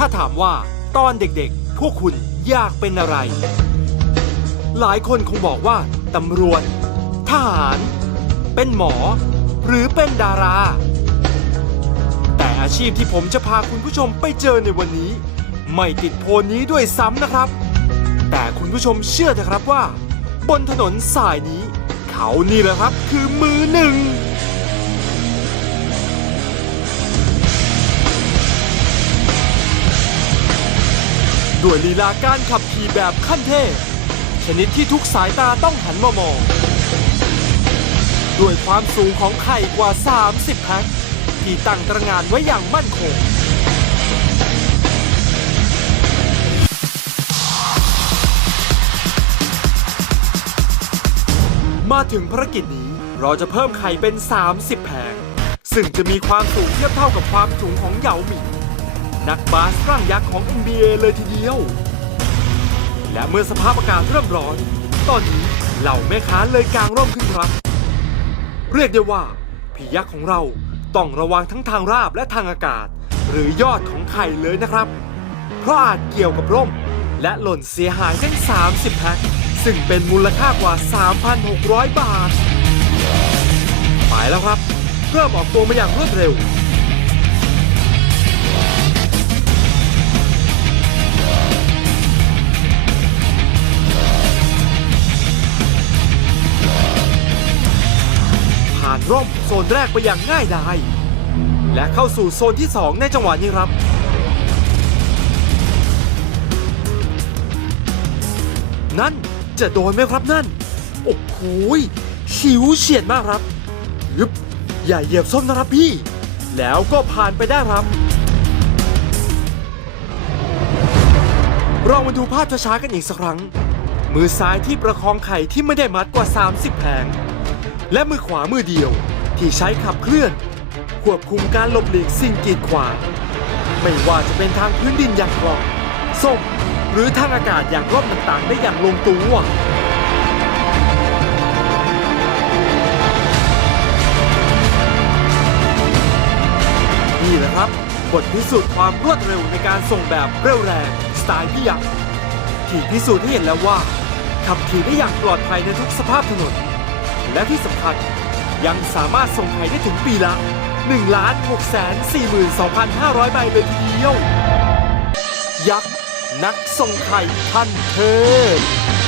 ถ้าถามว่าตอนเด็กๆ พวกคุณอยากเป็นอะไร หลายคนคงบอกว่าตำรวจ ทหาร เป็นหมอ หรือเป็นดารา แต่อาชีพที่ผมจะพาคุณผู้ชมไปเจอในวันนี้ ไม่ติดโพนี้ด้วยซ้ำนะครับ แต่คุณผู้ชมเชื่อเถอะครับว่า บนถนนสายนี้ เขานี่แหละครับคือมือหนึ่ง ด้วยลีลาการขับขี่แบบขั้นเทพ ชนิดที่ทุกสายตาต้องหันมามอง ด้วยความสูงของไข่กว่า 30แพ็คที่ตั้งตระงานไว้อย่างมั่นคง มาถึงภารกิจนี้เราจะเพิ่มไข่เป็น 30 แผงซึ่งจะมีความสูงเทียบเท่ากับความสูงของเหยาหมิง นักบาสร่างยักษ์ของ NBA เลยทีเดียว และเมื่อสภาพอากาศเริ่มร้อน ตอนนี้เหล่าแม่ค้าเลยกางร่มขึ้นครับ เรียกได้ว่าผียักษ์ของเราต้องระวังทั้งทางราบและทางอากาศ หรือยอดของไข่เลยนะครับ เพราะอาจเกี่ยวกับร่ม และหล่นเสียหายทั้ง 30แพ็คซึ่งเป็นมูลค่ากว่า 3,600 บาทไปแล้วครับ เริ่มออกตัวมาอย่างรวดเร็ว ร่มโซนแรกไปอย่างง่ายดายและเข้าสู่โซนที่ 2 ในจังหวะนี้ครับนั่นจะโดนไหมครับนั่น โอ้โหชิวเฉียดมากครับยึบอย่าเหยียบส้มนะครับพี่ แล้วก็ผ่านไปได้ครับ เรามาดูภาพช้าๆกันอีกสักครั้ง มือซ้ายที่ประคองไข่ที่ไม่ได้มัดกว่า 30 แผง และมือขวามือเดียวที่ใช้ขับเคลื่อน ควบคุมการหลบหลีกสิ่งกีดขวางไม่ว่าจะเป็นทางพื้นดินอย่างกรองส้มหรือทางอากาศอย่างร่มต่างๆ ได้อย่างลงตัวนี่แหละครับบทพิสูจน์ความรวดเร็วในการส่งแบบเร็วแรงสไตล์พี่ยักษ์ที่พิสูจน์ให้เห็นแล้วว่าขับขี่ได้อย่างปลอดภัยในทุกสภาพถนน และที่สำคัญยังสามารถส่งไข่ได้ถึงปีละ1ล้าน6แสน42,500 ใบเลยทีเดียว ยักษ์ นักส่งไข่ท่านเทพ